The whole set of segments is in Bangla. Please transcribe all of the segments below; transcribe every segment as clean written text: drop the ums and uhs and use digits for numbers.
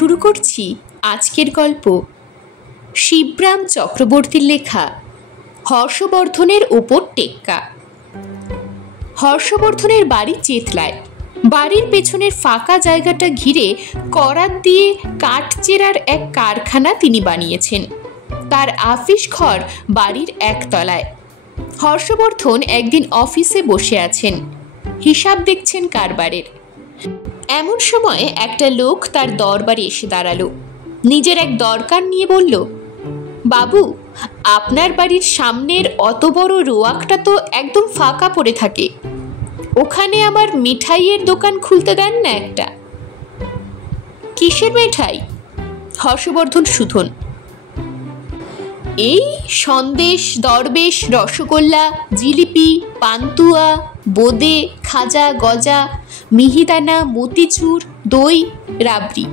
শুরু করছি আজকের গল্প শিবরাম চক্রবর্তীর লেখা হর্ষবর্ধনের ওপর টেক্কা। হর্ষবর্ধনের বাড়ি চেতলায়। বাড়ির পেছনের ফাঁকা জায়গাটা ঘিরে করাত দিয়ে কাঠ চেরার এক কারখানা তিনি বানিয়েছেন। তার আফিস ঘর বাড়ির একতলায়। হর্ষবর্ধন একদিন অফিসে বসে আছেন, হিসাব দেখছেন কারবারের। এমন সময় একটা লোক তার দরবারে এসে দাঁড়ালো। নিজের এক দরকার নিয়ে বলল, বাবু, আপনার বাড়ির সামনের অত বড় রোয়াকটা তো একদম ফাঁকা পড়ে থাকে, ওখানে আমার মিঠাইয়ের দোকান খুলতে দেন না একটা। কিসের মিঠাই? হর্ষবর্ধন সুধন। এই সন্দেশ, দরবেশ, রসগোল্লা, জিলিপি, পান্তুয়া, বোঁদে, খাজা, গজা, মিহিদানা, মতিচুর, দই, রাবড়ি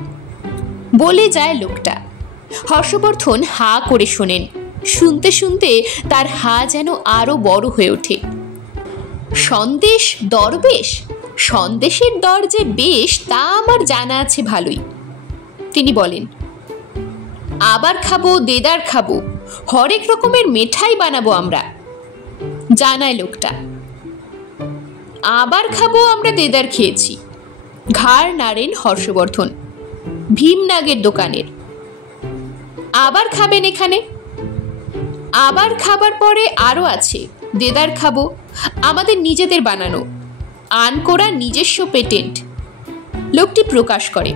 বলে যায় লোকটা। হর্ষবর্ধন হা করে শোনেন। শুনতে শুনতে তার হা যেন আরো বড় হয়ে ওঠে। সন্দেশ, দরবেশ, সন্দেশের দর যে বেশ তা আমার জানা আছে ভালোই। তিনি বলেন, আবার খাবো, দেদার খাবো, হরেক রকমের মিঠাই বানাবো আমরা। জানায় লোকটা। আবার খাবো, আমরা দেদার খেয়েছি। ঘাড় নাড়েন হর্ষবর্ধন। ভীমনাগের দোকানের। আবার খাবেন এখানে? আবার খাবার পরে আরো আছে, দেদার খাবো, আমাদের নিজেদের বানানো, আনকোরা নিজস্ব পেটেন্ট। লোকটি প্রকাশ করে,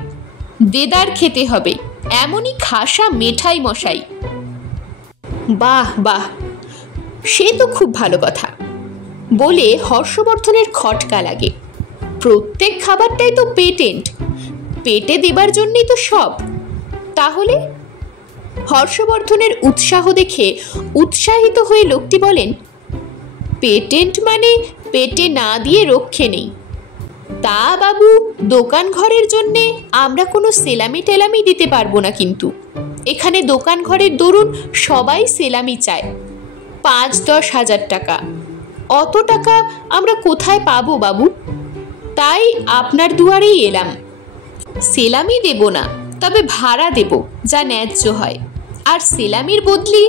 দেদার খেতে হবে, এমনই খাসা মেঠাই মশাই। বাহ বাহ, সে তো খুব ভালো কথা বলে হর্ষবর্ধনের খটকা লাগে। প্রত্যেক খাবারটাই তো পেটেন্ট, পেটে দেবার জন্যই তো সব। তাহলে? হর্ষবর্ধনের উৎসাহ দেখে উৎসাহিত হয়ে লোকটি বলেন, পেটেন্ট মানে পেটে না দিয়ে রক্ষে নেই। তা বাবু, দোকান ঘরের জন্যে আমরা কোনো সেলামি টেলামি দিতে পারবো না, কিন্তু এখানে দোকান ঘরের দরুন সবাই সেলামি চায়, ৫-১০ হাজার টাকা। অত টাকা আমরা কোথায় পাবো বাবু? তাই আপনার দুয়ারেই এলাম। সেলামি দেব না, তবে ভাড়া দেব যা ন্যায্য হয়। আর সেলামির বদলি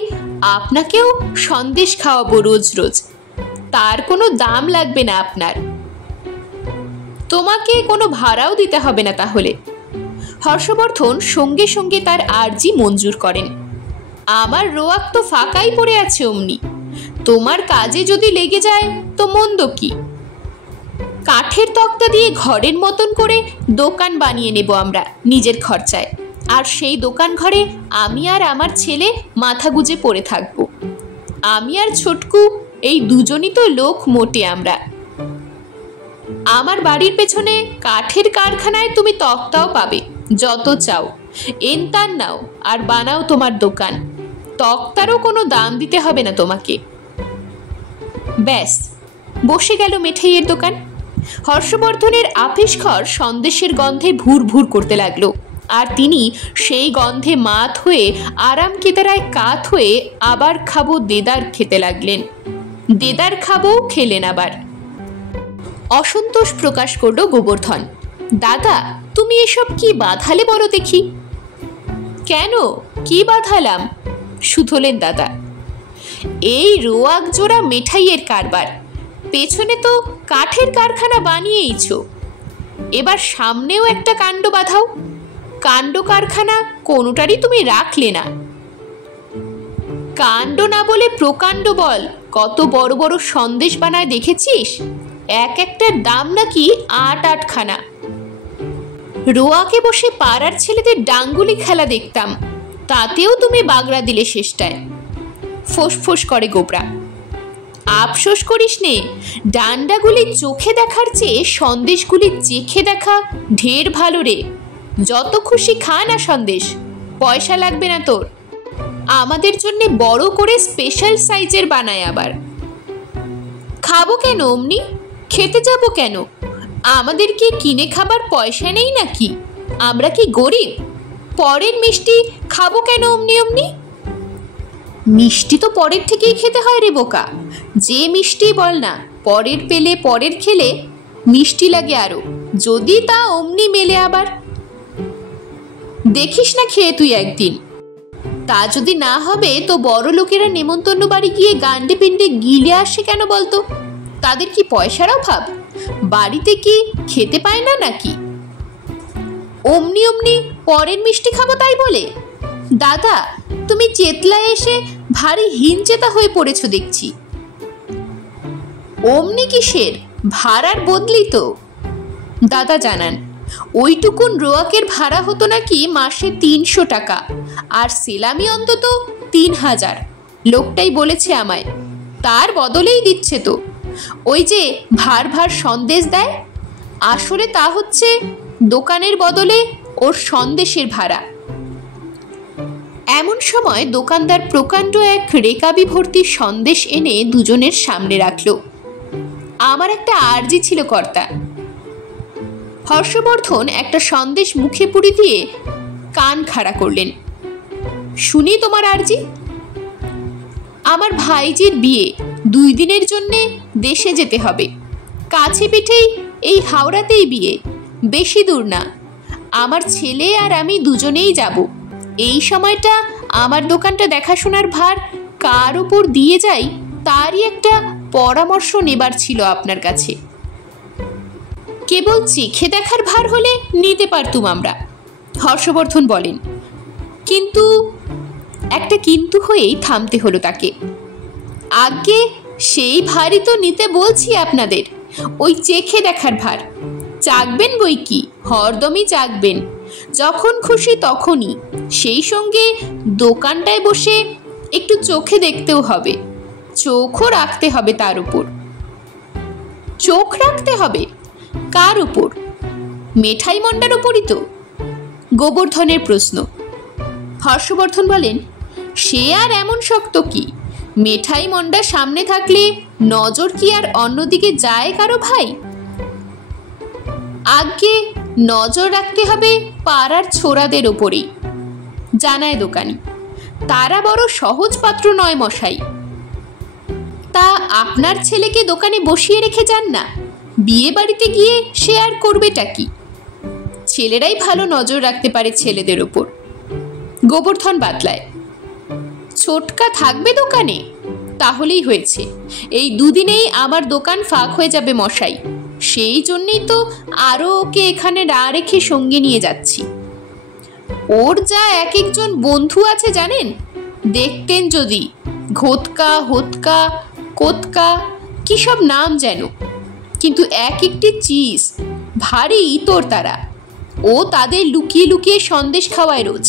আপনাকেও সন্দেশ খাওয়াবো রোজ রোজ, তার কোনো দাম লাগবে না আপনার। তোমাকে কোনো ভাড়াও দিতে হবে না তাহলে। হর্ষবর্ধন সঙ্গে সঙ্গে তার আর্জি মঞ্জুর করেন। আমার রোয়াক তো ফাঁকাই পড়ে আছে অমনি, তোমার কাজে যদি লেগে যায় তো মন্দ কি? কাঠের তক্তা দিয়ে ঘরের মতন করে দোকান বানিয়ে নেব আমরা নিজের খরচায়। আর সেই দোকান ঘরে আমি আর আমার ছেলে মাথা গুজে পড়ে থাকব। আমি আর ছোটকু, এই দুজনই তো লোক মোটে আমরা। আমার বাড়ির পেছনে কাঠের কারখানায় তুমি তক্তাও পাবে, যত চাও এনতান নাও আর বানাও তোমার দোকান। তক্তারও কোনো দাম দিতে হবে না তোমাকে। ব্যাস, বসে গেল মিঠাইয়ের দোকান। হর্ষবর্ধনের আফিস ঘর সন্দেশের গন্ধে ভুর ভুর করতে লাগলো, আর তিনি সেই গন্ধে মাত হয়ে আরাম কেদারায় কাত হয়ে আবার খাবো দেদার খেতে লাগলেন। দেদার খাবো খেলেন আবার। অসন্তোষ প্রকাশ করলো গোবর্ধন। দাদা, তুমি এসব কি বাঁধালে বলো দেখি? কেন, কি বাঁধালাম? শুধলেন দাদা। এই রোয়াক জোড়া মিঠাইয়ের কারবার, পেছনে তো কাঠের কারখানা বানিয়েইছ, এবার সামনেও একটা কাণ্ড বাঁধাও। কাণ্ড কারখানা কোনোটারই তুমি রাখলে না। কাণ্ড না বলে প্রকাণ্ড বল। কত বড় বড় সন্দেশ বানায় দেখেছিস? এক একটার দাম নাকি ৮-৮খানা। রোয়াকে বসে পাড়ার ছেলেদের ডাঙ্গুলি খেলা দেখতাম, তাতেও তুমি বাগড়া দিলে শেষটায়। ফোঁস করে গোবরা। আফসোস করিস নে, ডান্ডাগুলি চোখে দেখার চেয়ে সন্দেশগুলি চেখে দেখা ঢের ভালো রে। যত খুশি খা না সন্দেশ, পয়সা লাগবে না তোর। আমাদের জন্য বড় করে স্পেশাল সাইজের বানায় আবার। খাবো কেন অমনি? খেতে যাবো কেন? আমাদের কি কিনে খাবার পয়সা নেই নাকি? আমরা কি গরিব? পরের মিষ্টি খাবো কেন অমনি অমনি? মিষ্টি তো পরের থেকেই খেতে হয় রে বোকা। যে মিষ্টি বল না, পরের পেলে পরের খেলে মিষ্টি লাগে আরো, যদি তা অমনি মেলে আবার। দেখিস না খেয়ে তুই একদিন। তা যদি না হবে তো বড় লোকেরা নেমন্তন্ন বাড়ি গিয়ে গান্ডে পিণ্ডে গিলে আসে কেন বলতো? তাদের কি পয়সার অভাব? বাড়িতে কি খেতে পায় না নাকি? অমনি অমনি পরের মিষ্টি খাবো তাই বলে? দাদা, তুমি চেতলায় এসে ভারী হিনচেতা হয়ে পড়েছো দেখছি। অমনি কিসের, ভাড়ার বদলি তো। দাদা জানান, ওইটুকুন রোয়াকের ভাড়া হতো নাকি মাসে 300 টাকা, আর সেলামি অন্তত 3000। লোকটাই বলেছে আমায়। তার বদলেই দিচ্ছে তো। ওই যে ভার ভার সন্দেশ দেয়, আসলে তা হচ্ছে দোকানের বদলে ওর সন্দেশের ভাড়া। এমন সময় দোকানদার প্রকাণ্ড এক রেকাবি ভর্তি সন্দেশ এনে দুজনের সামনে রাখল। আমার একটা আর্জি ছিল কর্তা। হর্ষবর্ধন একটা সন্দেশ মুখে পুরি দিয়ে কান খাড়া করলেন। শুনি তোমার আর্জি। আমার ভাইজির বিয়ে, 2 দিনের জন্যে দেশে যেতে হবে। কাছে পিঠেই এই হাওড়াতেই বিয়ে, বেশি দূর না। আমার ছেলে আর আমি দুজনেই যাব। এই সময়টা আমার দোকানটা দেখাশোনার ভার কার উপর দিয়ে যাই তারই একটা পরামর্শ নেবার ছিল আপনার কাছে। কেবল চেখে দেখার ভার হলে নিতে পারতুম আমরা, হর্ষবর্ধন বলেন। কিন্তু একটা কিন্তু হয়েই থামতে হলো তাকে। আগে সেই ভারই তো নিতে বলছি আপনাদের, ওই চেখে দেখার ভার। চাকবেন বই কি, হরদমই চাকবেন, যখন খুশি তখনই। সেই সঙ্গে দোকানটায় বসে একটু চোখে দেখতেও হবে, চোখও রাখতে হবে তার উপর। চোখ রাখতে হবে কার উপর? মেঠাই মন্ডার উপরই তো। গোবর্ধনের প্রশ্ন। হর্ষবর্ধন বলেন, সে আর এমন শক্ত কি? মেঠাই মন্ডা সামনে থাকলে নজর কি আর অন্যদিকে যায় কারো ভাই? আগে নজর রাখতে হবে পাড়ার ছোড়াদের ওপরেই, জানায় দোকানি। তারা বড় সহজ পাত্র নয় মশাই। তা আপনার ছেলেকে দোকানে বসিয়ে রেখে যান না, বিয়ে বাড়িতে গিয়ে সে আর করবেটা কি? ছেলেরাই ভালো নজর রাখতে পারে ছেলেদের ওপর। গোবর্ধন বাতলায়, ছোটকা থাকবে দোকানে? তাহলেই হয়েছে। এই 2 দিনেই আমার দোকান ফাঁক হয়ে যাবে মশাই। সেই জন্যই তো আরও ওকে এখানে না রেখে সঙ্গে নিয়ে যাচ্ছি। ওর যা এক একজন বন্ধু আছে জানেন, দেখতেন যদি, ঘোতকা, হোতকা, কোতকা, কি সব নাম যেন, কিন্তু এক একটি চিজ, ভারী ইতর তারা। ও তাদের লুকিয়ে লুকিয়ে সন্দেশ খাওয়ায় রোজ।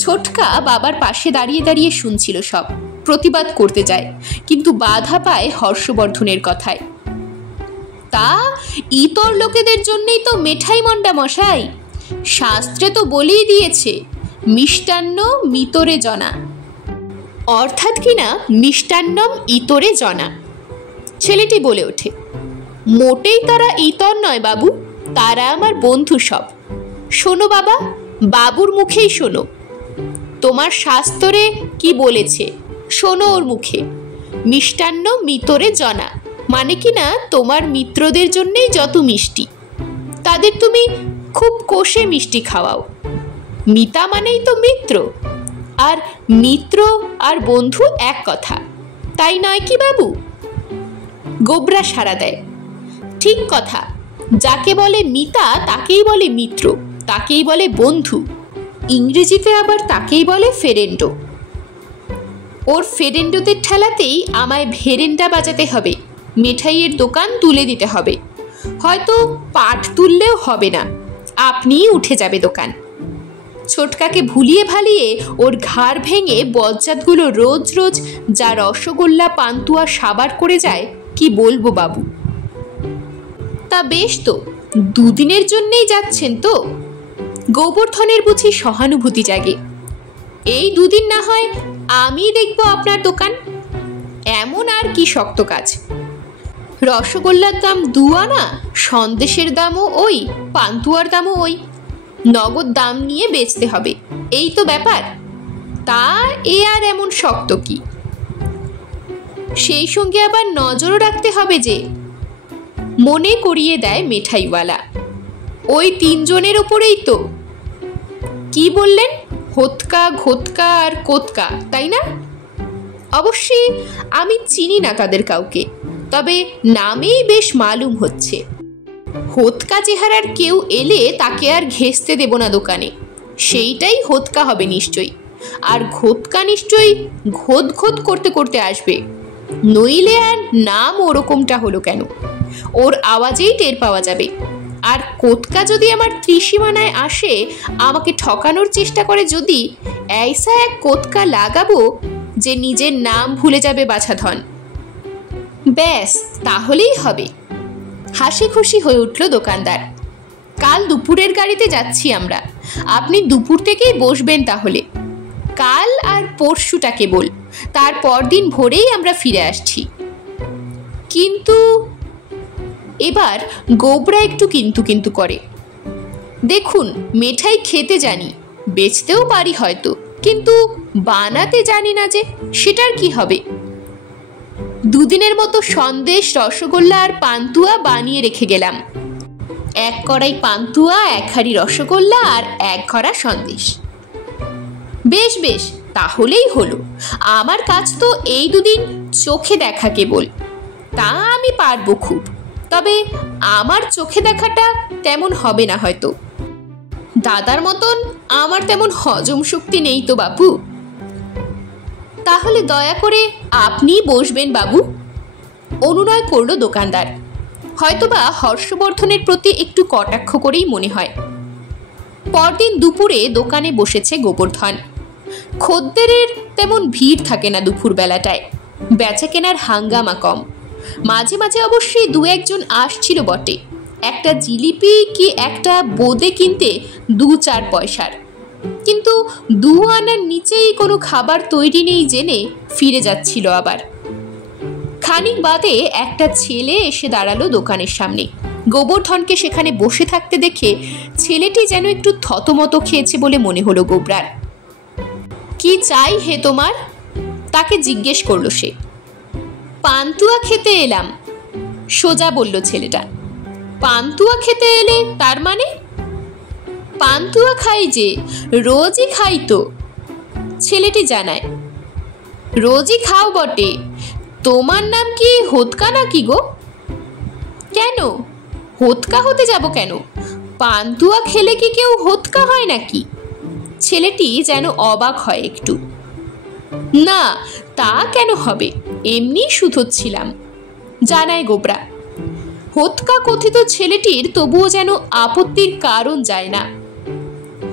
ছোটকা বাবার পাশে দাঁড়িয়ে দাঁড়িয়ে শুনছিল সব, প্রতিবাদ করতে যায়, কিন্তু বাধা পায় হর্ষবর্ধনের কথায়। তা ইতর লোকেদের জন্যই তো মেঠাই মন্ডা মশাই। শাস্ত্রে তো বলেই দিয়েছে, মিষ্টান্ন মিতরে জনা, অর্থাৎ কিনা মিষ্টান্নম ইতরে জনা। ছেলেটি বলে ওঠে, মোটেই তারা ইতর নয় বাবু, তারা আমার বন্ধু সব। শোনো বাবা, বাবুর মুখেই শোনো। তোমার শাস্ত্রে কি বলেছে শোনো ওর মুখে। মিষ্টান্ন মিতরে জনা মানে কিনা তোমার মিত্রদের জন্যেই যত মিষ্টি, তাদের তুমি খুব কষে মিষ্টি খাওয়াও। মিতা মানেই তো মিত্র, আর মিত্র আর বন্ধু এক কথা, তাই নয় কি বাবু? গোবরা সাড়া দেয়, ঠিক কথা। যাকে বলে মিতা তাকেই বলে মিত্র, তাকেই বলে বন্ধু। ইংরেজিতে আবার তাকেই বলে ফেরেন্ডো। ওর ফেরেন্ডোদের ঠেলাতেই আমায় ভেরেন্ডা বাজাতে হবে, মিঠাইয়ের দোকান তুলে দিতে হবে। হয়তো পাট তুললেও হবে না, আপনিই উঠে যাবে দোকান। ছোটকাকে ভুলিয়ে ভালিয়ে ওর ঘাড় ভেঙে বজ্জাতগুলো রোজ রোজ যা রসগোল্লা পান্তুয়া সাবার করে যায়, কি বলবো বাবু। তা বেশ তো, 2 দিনের জন্যেই যাচ্ছেন তো? গোবর্ধনের বুঝি সহানুভূতি জাগে। এই 2 দিন না হয় আমি দেখব আপনার দোকান। এমন আর কি শক্ত কাজ? রসগোল্লার দাম 2 আনা, সন্দেশের দামও ওই, পান্তুয়ার দামও ওই, নগদ দাম নিয়ে বেচতে হবে, এই তো ব্যাপার। তা এ আর এমন শক্ত কি? সেই সঙ্গে আবার নজরও রাখতে হবে যে, মনে করিয়ে দেয় মেঠাইওয়ালা। ওই 3 জনের ওপরেই তো। কি বললেন? হোতকা, ঘোতকা আর কোতকা, তাই না? অবশ্যই আমি চিনি না তাদের কাউকে, তবে নামেই বেশ মালুম হচ্ছে। হোতকা চেহারার কেউ এলে তাকে আর ঘেঁষতে দেব না দোকানে, সেইটাই হোতকা হবে নিশ্চয়ই। আর ঘোতকা নিশ্চয়ই ঘোত ঘোত করতে করতে আসবে, নইলে আর নাম ওরকমটা হলো কেন? ওর আওয়াজেই টের পাওয়া যাবে। আর কোতকা যদি আমার ত্রিসীমানায় আসে, আমাকে ঠকানোর চেষ্টা করে যদি, ऐसा এক কোতকা লাগাবো যে নিজের নাম ভুলে যাবে বাছাধন। ব্যাস, তাহলেই হবে। হাসি খুশি হয়ে উঠল দোকানদার। কাল দুপুরের গাড়িতে যাচ্ছি আমরা, আপনি দুপুর থেকেই বসবেন তাহলে। কাল আর পরশুটা কেবল, তারপর দিন ভোরেই আমরা ফিরে আসছি। কিন্তু এবার গোবরা একটু কিন্তু কিন্তু করে। দেখুন, মিঠাই খেতে জানি, বেচতেও পারি হয়তো, কিন্তু বানাতে জানি না যে, সেটার কি হবে? দুদিনের মতো সন্দেশ, রসগোল্লা আর পান্তুয়া বানিয়ে রেখে গেলাম। এক কড়াই পান্তুয়া, এক হাঁড়ি রসগোল্লা আর এক ঘড়া সন্দেশ। বেশ বেশ, তাহলেই হলো। আমার কাজ তো এই দুদিন চোখে দেখা কেবল, তা আমি পারবো খুব। তবে আমার চোখে দেখাটা তেমন হবে না হয়তো। দাদার মতন আমার তেমন হজম শক্তি নেই তো বাবু। তাহলে দয়া করে আপনিই বসবেন বাবু, অনুনয় করল দোকানদার। হয়তোবা হর্ষবর্ধনের প্রতি একটু কটাক্ষ করেই মনে হয়। পরদিন দুপুরে দোকানে বসেছে গোবর্ধন। খদ্দেরের তেমন ভিড় থাকে না দুপুর বেলাটায়, বেচা কেনার হাঙ্গামা কম। মাঝে মাঝে অবশ্যই দু একজন আসছিল বটে, একটা জিলিপি কি একটা বোঁদে কিনতে 2-4 পয়সার। কিন্তু 2 আনার নিচেই কোনো খাবার তৈরি নেই জেনে ফিরে যাচ্ছিল আবার। খানিক বাদে একটা ছেলে এসে দাঁড়ালো দোকানের সামনে। গোবর্ধনকে সেখানে বসে থাকতে দেখে ছেলেটি যেন একটু থতমত খেয়েছে বলে মনে হলো গোবরার। কি চাই হে তোমার? তাকে জিজ্ঞেস করলো সে। পান্তুয়া খেতে এলাম, সোজা বলল ছেলেটা। পান্তুয়া খেতে এলে তার মানে? পান্তুয়া খাই যে, রোজই খাই তো, ছেলেটি জানায়। রোজই খাও বটে, তোমার নাম কি হোতকা নাকি গো? কেন, হোতকা হতে যাব কেন? পান্তুয়া খেলে কি কেউ হোতকা হয় নাকি? ছেলেটি যেন অবাক হয় একটু। না, তা কেন হবে, এমনি শুধোচ্ছিলাম, জানায় গোবরা। হোতকা কথিত ছেলেটির তবুও যেন আপত্তির কারণ যায় না।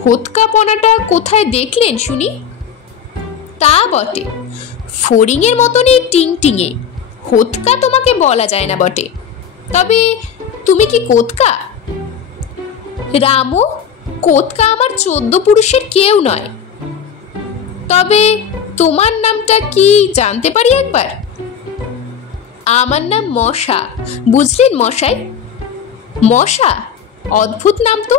হোতকা পনাটা কোথায় দেখলেন শুনি? তা বটে, ফড়িংয়ের মতনই টিংটিঙে, হোতকা তোমাকে বলা যায় না বটে। তবে তুমি কি কোতকা? রামু, কোতকা আমার 14 পুরুষের কেউ নয়। তবে তোমার নামটা কি জানতে পারি একবার? আমার নাম মশা, বুঝলেন মশাই। মশা, অদ্ভুত নাম তো।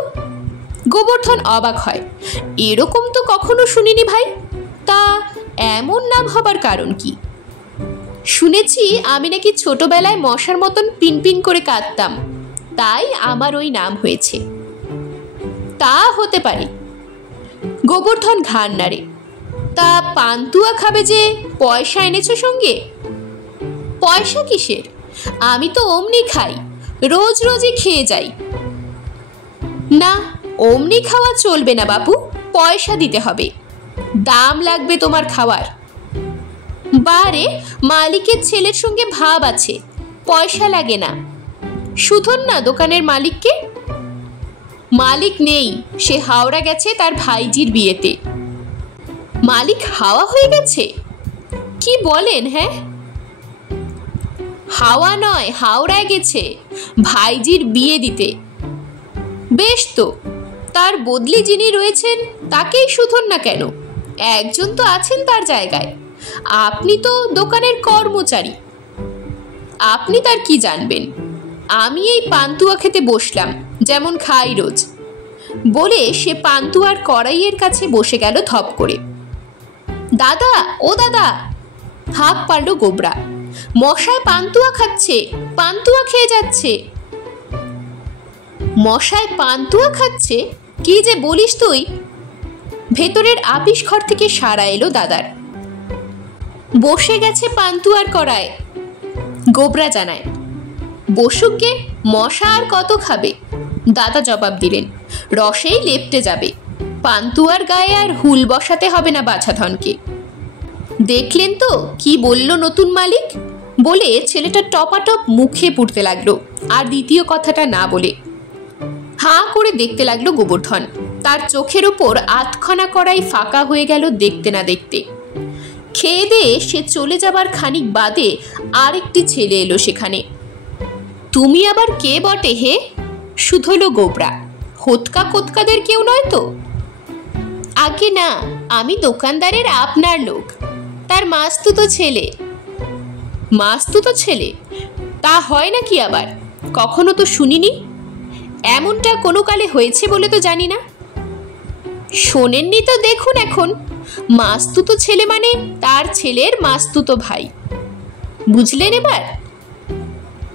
গোবর্ধন অবাক হয়, এরকম তো কখনো শুনিনি ভাই। তা এমন নাম হবার কারণ কি? শুনেছি আমি নাকি ছোটবেলায় মশার মতন পিনপিন করে কাঁদতাম, তাই আমার ওই নাম হয়েছে। তা হতে পারে। গোবর্ধন ঘাড় নাড়ে। তা পান্তুয়া খাবে যে, পয়সা এনেছো সঙ্গে? পয়সা কিসের, আমি তো অমনি খাই, রোজ রোজই খেয়ে যাই। না, অমনি খাওয়া চলবে না বাবু, পয়সা দিতে হবে, দাম লাগবে তোমার খাওয়ার। বারে, মালিকের ছেলের সঙ্গে ভাব আছে, পয়সা লাগে না। শুধন না দোকানের মালিককে। মালিক নেই, সে হাওড়া গেছে তার ভাইজির বিয়েতে। মালিক হাওয়া হয়ে গেছে? কি বলেন? হ্যাঁ, হাওয়া নয়, হাওড়ায় গেছে ভাইজির বিয়ে দিতে। বেশ তো, তার বদলি যিনি রয়েছেন তাকেই শুধন না কেন, একজন তো আছেন তার জায়গায়। আপনি তো দোকানের কর্মচারী, আপনি তার কি জানবেন? আমি এই পান্তুয়া খেতে বসলাম, যেমন খাই রোজ। বলে সে পান্তুয়ার কড়াইয়ের কাছে বসে গেল ধপ করে। দাদা, ও দাদা, হাঁক পারল গোবরা। মশায় পান্তুয়া খাচ্ছে, পান্তুয়া খেয়ে যাচ্ছে। মশায় পান্তুয়া খাচ্ছে? কি যে বলিস তুই? ভেতরের আপিস ঘর থেকে সাড়া এলো দাদার। বসে গেছে পান্তুয়ার কড়ায়, গোবরা জানায়। বসুক গে, মশা আর কত খাবে। দাদা জবাব দিলেন, রসেই লেপ্টে যাবে, পান্তুয়ার গায়ে আর হুল বসাতে হবে না বাছাধনকে। দেখলেন তো কি বলল নতুন মালিক, বলে ছেলেটা টপাটপ মুখে পুড়তে লাগলো, আর দ্বিতীয় কথাটা না বলে হাঁ করে দেখতে লাগলো গোবর্ধন। তার চোখের ওপর আধখানা কড়াই ফাঁকা হয়ে গেল দেখতে না দেখতে। খেয়ে দিয়ে সে চলে যাবার খানিক বাদে আরেকটি ছেলে এলো সেখানে। তুমি আবার কে বটে হে? শুধলো গোবরা। হোতকা কোতকাদের কেউ নয় তো? আগে না, আমি দোকানদারের আপনার লোক, তার মাস্তুতো ছেলে। মাস্তুতো ছেলে? তা হয় নাকি আবার? কখনো তো শুনিনি। এমনটা কোনো কালে হয়েছে বলে তো জানি না। শোনেননি তো দেখুন এখন, মাস্তুতো ছেলে মানে তার ছেলের মাস্তুতো ভাই। বুঝলেন এবার?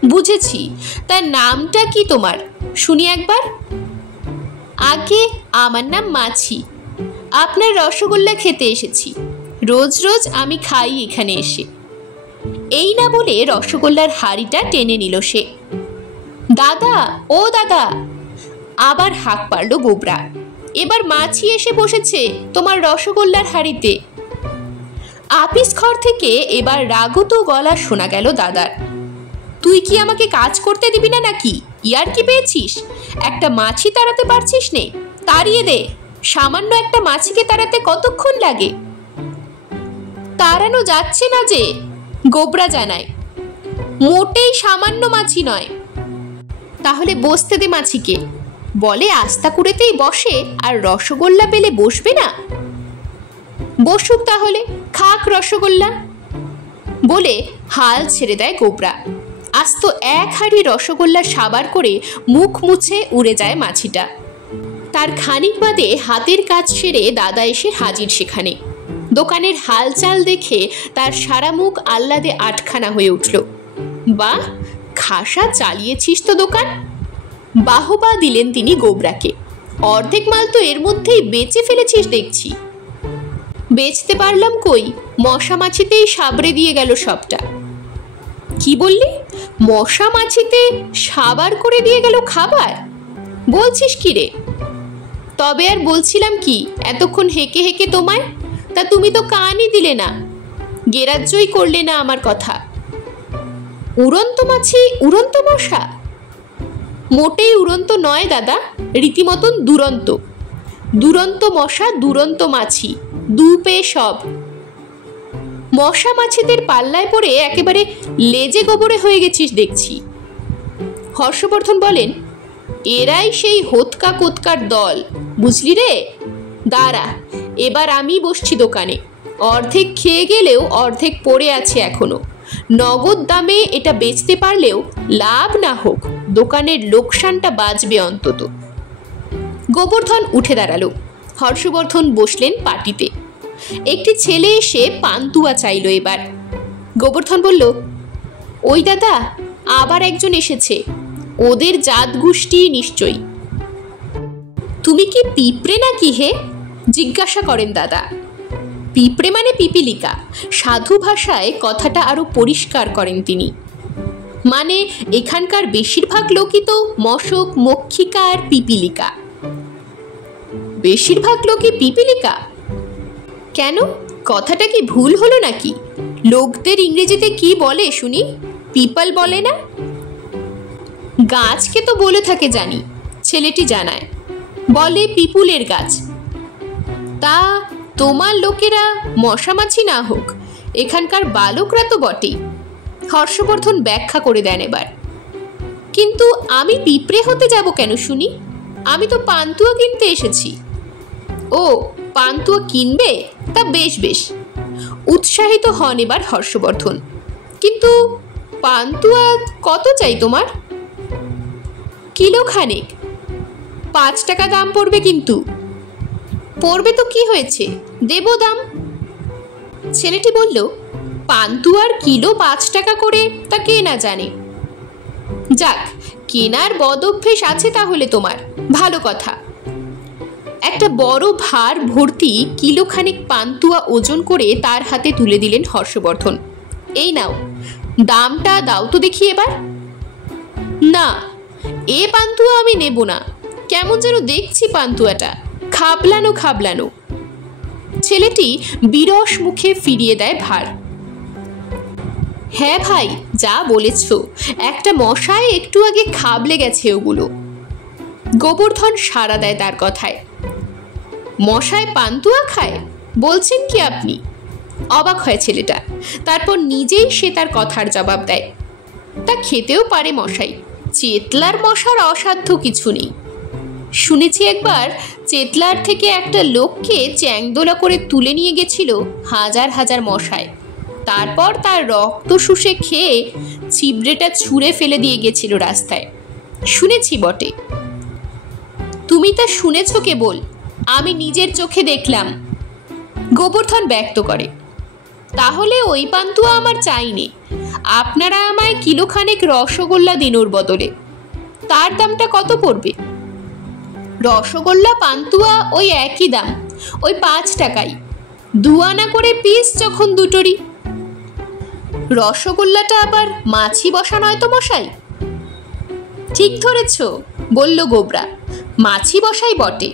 বুঝেছি। তার নামটা কি তোমার, শুনি একবার? আগে আমার নাম মাছি। আপনার রসগোল্লা খেতে এসেছি, রোজ রোজ আমি খাই এখানে এসে। এই না বলে রসগোল্লার হাঁড়িটা টেনে নিল সে। দাদা, ও দাদা, আবার হাঁক পারল গোবরা। এবার মাছি এসে বসেছে তোমার রসগোল্লার হাঁড়িতে। আপিস ঘর থেকে এবার রাগত গলা শোনা গেল দাদার। তুই কি আমাকে কাজ করতে দিবি না নাকি? ইয়ার কি পেয়েছিস? একটা মাছি তাড়াতে পারছিস নে, তাড়িয়ে দে। সামান্য একটা মাছিকে তাড়াতে কতক্ষণ লাগে? তাড়ানো যাচ্ছে না যে, গোবরা জানায়। মোটেই সামান্য মাছি নয়। তাহলে বসতে দে মাছিকে। বলে আস্তা কুড়েতেই বসে, আর রসগোল্লা পেলে বসবে না? বসুক তাহলে, খাক রসগোল্লা, বলে হাল ছেড়ে দেয় গোবরা। আস্ত এক হাঁড়ি রসগোল্লা সাবার করে মুখ মুছে উড়ে যায় মাছিটা। তার খানিক বাদে হাতের কাজ সেরে দাদা এসে হাজির সেখানে। দোকানের হালচাল দেখে তার সারা মুখ আহ্লাদে আটখানা হয়ে উঠল। বাহ, খাসা চালিয়েছিস তো দোকান। বাহবা দিলেন তিনি গোবরাকে। অর্ধেক মাল তো এর মধ্যেই বেচে ফেলেছিস দেখছি। বেচতে পারলাম কই, মশা মাছিতেই সাবড়ে দিয়ে গেল সবটা। কি বললি? মশা মাছিতে সাবার করে দিয়ে গেল খাবার? বলছিস কি রে? তবে আর বলছিলাম কি এতক্ষণ হেঁকে হেঁকে তোমায়? তা তুমি তো কানই দিলে না, গ্রাহ্যই করলে না আমার কথা। উড়ন্ত মাছি, উড়ন্ত মশা? মোটেই উড়ন্ত নয় দাদা, রীতিমতন দুরন্ত। দুরন্ত মশা, দুরন্ত মাছি, দু পেয়ে সব। মশা মাছিদের পাল্লায় পড়ে একেবারে লেজে গোবরে হয়ে গেছিস দেখছি। হর্ষবর্ধন বলেন, এরাই সেই হোতকা কোতকার দল, বুঝলি রে। দাঁড়া, এবার আমি বসছি দোকানে। অর্ধেক খেয়ে গেলেও অর্ধেক পড়ে আছে এখনো। নগদ দামে এটা বেচতে পারলেও লাভ না হোক, দোকানের লোকসানটা বাঁচবে অন্তত। গোবর্ধন উঠে দাঁড়ালো। হর্ষবর্ধন বসলেন পাটিতে। একটি ছেলে এসে পান্তুয়া চাইল এবার। গোবর্ধন বলল, ওই দাদা, আবার একজন এসেছে, ওদের জাত গোষ্ঠী নিশ্চয়ই। তুমি কি পিঁপড়ে নাকি হে? জিজ্ঞাসা করেন দাদা। পিঁপড়ে মানে পিপিলিকা। সাধু ভাষায় কথাটা আরো পরিষ্কার করেন তিনি। মানে এখানকার বেশিরভাগ লোকই তো মশক, মক্ষিকা আর পিপিলিকা। বেশিরভাগ লোকই পিপিলিকা? কেন, কথাটা কি ভুল হলো নাকি? লোকদের ইংরেজিতে কি বলে শুনি? পিপল বলে না? গাছকে তো বলে থাকে জানি, ছেলেটি জানায়। বলে পিপুলের গাছ। তা তোমার লোকেরা মশামাছি না হোক, এখানকার বালকরা তো বটেই। হর্ষবর্ধন ব্যাখ্যা করে দেন এবার। কিন্তু আমি পিঁপড়ে হতে যাব কেন শুনি? আমি তো পান্তুয়া কিনতে এসেছি। ও, পান্তুয়া কিনবে? তা বেশ বেশ, উৎসাহিত হন এবার হর্ষবর্ধন। কিন্তু পান্তুয়া কত চাই তোমার? কিলো খানেক। 5 টাকা দাম পড়বে কিন্তু। পড়বে তো কি হয়েছে, দেব দাম। ছেলেটি বলল, পান্তুয়ার কিলো 5 টাকা করে, তা কে না জানে। যাক, কেনার বদ অভ্যেস আছে তাহলে তোমার, ভালো কথা। একটা বড় ভার ভর্তি কিলোখানেক পান্তুয়া ওজন করে তার হাতে তুলে দিলেন হর্ষবর্ধন। এই নাও, দামটা দাও তো দেখি এবার। না, এ পান্তুয়া আমি নেব না, কেমন যেন দেখছি পান্তুয়াটা, খাবলানো খাবলানো। ছেলেটি বিরস মুখে ফিরিয়ে দেয় ভার। হ্যাঁ ভাই, যা বলেছ, একটা মশায় একটু আগে খাবলে গেছে ওগুলো। গোবর্ধন সাড়া দেয় তার কথায়। মশায় পান্তুয়া খায় বলছেন কি আপনি? অবাক হয় ছেলেটা। তারপর নিজেই সে তার কথার জবাব দেয়, তা খেতেও পারে মশাই, চেতলার মশার অসাধ্য কিছু নেই। শুনেছি একবার চেতলার থেকে একটা লোককে চ্যাংদোলা করে তুলে নিয়ে গেছিল হাজার হাজার মশায়, তারপর তার রক্ত শুষে খেয়ে ছিবড়েটা ছুঁড়ে ফেলে দিয়ে গেছিল রাস্তায়। শুনেছি বটে। তুমি তা শুনেছ কেবল, আমি নিজের চোখে দেখলাম। গোবর্ধন ব্যক্ত করে। তাহলে ওই পান্তুয়া আমার চাইনি, আপনারা আমায় কিলোখানেক রসগোল্লা দিন ওর বদলে। তার দামটা কত পড়বে? রসগোল্লা পান্তুয়া ওই একই দাম, ওই 5 টাকাই, 2 আনা করে পিস যখন দুটোরই। রসগোল্লাটা আবার মাছি বসা নয় তো মশাই? ঠিক ধরেছ, বলল গোবরা, মাছি বসাই বটে।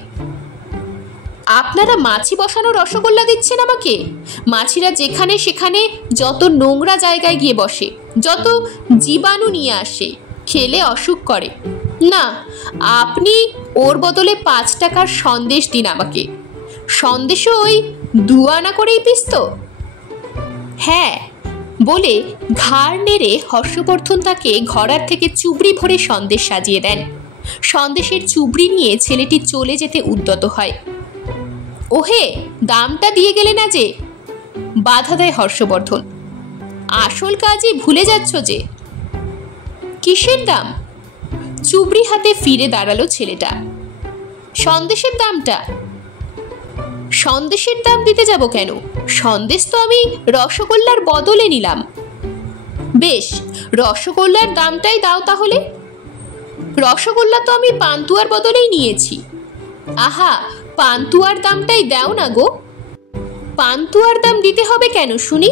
আপনারা মাছি বসানো রসগোল্লা দিচ্ছেন আমাকে? মাছিরা যেখানে সেখানে যত নোংরা জায়গায় গিয়ে বসে, যত জীবাণু নিয়ে আসে, খেলে অসুখ করে। না, আপনি ওর বদলে 5 টাকার সন্দেশ দিন আমাকে। সন্দেশও ওই 2 আনা করেই পিস তো? হ্যাঁ, বলে ঘাড় নেড়ে হর্ষবর্ধন তাকে ঘরার থেকে চুবড়ি ভরে সন্দেশ সাজিয়ে দেন। সন্দেশের চুবড়ি নিয়ে ছেলেটি চলে যেতে উদ্যত হয়। ওহে, দামটা দিয়ে গেলে না যে? বাধা দেয় হর্ষবর্ধন। আসল কাজই ভুলে যাচ্ছ যে। কিসের দাম? চুবড়ি হাতে ফিরে দাঁড়ালো ছেলেটা। সন্দেশের দামটা। সন্দেশের দাম দিতে যাব কেন? সন্দেশ তো আমি রসগোল্লার বদলে নিলাম। বেশ, রসগোল্লার দামটাই দাও তাহলে। রসগোল্লা তো আমি পান্তুয়ার বদলেই নিয়েছি। আহা, পান্তুয়ার দামটাই দাও না গো। পান্তুয়ার দাম দিতে হবে কেন শুনি?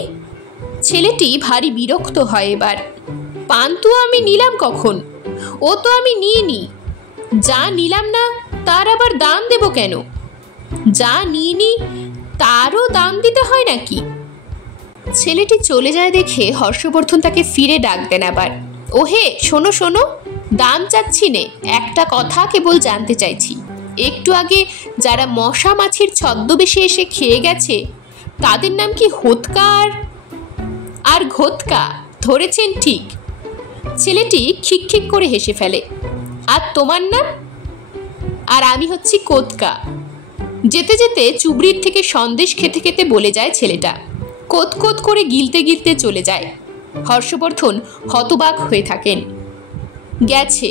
ছেলেটি ভারী বিরক্ত হয় এবার। পান্তুয়া আমি নিলাম কখন? ও তো আমি নিইনি। যা নিলাম না তার আবার দাম দেব কেন? যা নিইনি তারও দাম দিতে হয় নাকি? ছেলেটি চলে যায় দেখে হর্ষবর্ধন তাকে ফিরে ডাক দেন আবার। ওহে, শোনো শোনো, দাম চাচ্ছি নে, একটা কথা কেবল জানতে চাইছি। একটু আগে যারা মশা মাছির ছদ্মবেশে এসে খেয়ে গেছে তাদের নাম কি হোতকা আর ঘোতকা? ধরেছেন ঠিক। ছেলেটি খিকখিক করে হেসে ফেলে। আর তোমার নাম? আর আমি হচ্ছি কোতকা। যেতে যেতে চুবড়ির থেকে সন্দেশ খেতে খেতে বলে যায় ছেলেটা। কোত কোত করে গিলতে গিলতে চলে যায়। হর্ষবর্ধন হতবাক হয়ে থাকেন। গেছে,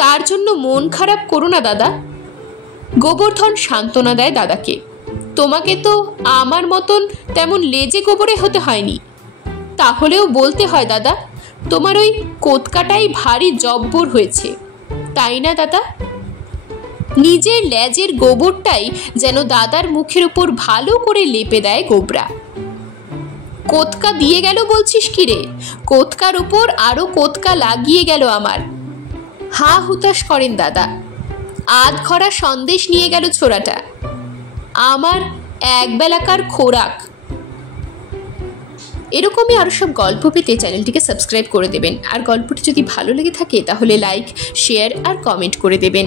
তার জন্য মন খারাপ করো না দাদা। গোবর্ধন সান্ত্বনা দেয় দাদাকে। তোমাকে তো আমার মতন তেমন লেজে গোবরে হতে হয়নি। তাহলেও বলতে হয় দাদা, তোমার ওই কোতকাটাই ভারী জব্বর হয়েছে, তাই না দাদা? নিজের লেজের গোবরটাই যেন দাদার মুখের উপর ভালো করে লেপে দেয় গোবরা। কোতকা দিয়ে গেল বলছিস কি রে? কোতকার উপর আরো কোতকা লাগিয়ে গেল আমার। হা হুতাশ করেন দাদা। আধ ঘরা সন্দেশ নিয়ে গেল ছোড়াটা, আমার একবেলাকার খোরাক। এরকমই আরো সব গল্প পেতে চ্যানেলটিকে সাবস্ক্রাইব করে দেবেন। আর গল্পটি যদি ভালো লেগে থাকে তাহলে লাইক, শেয়ার আর কমেন্ট করে দেবেন।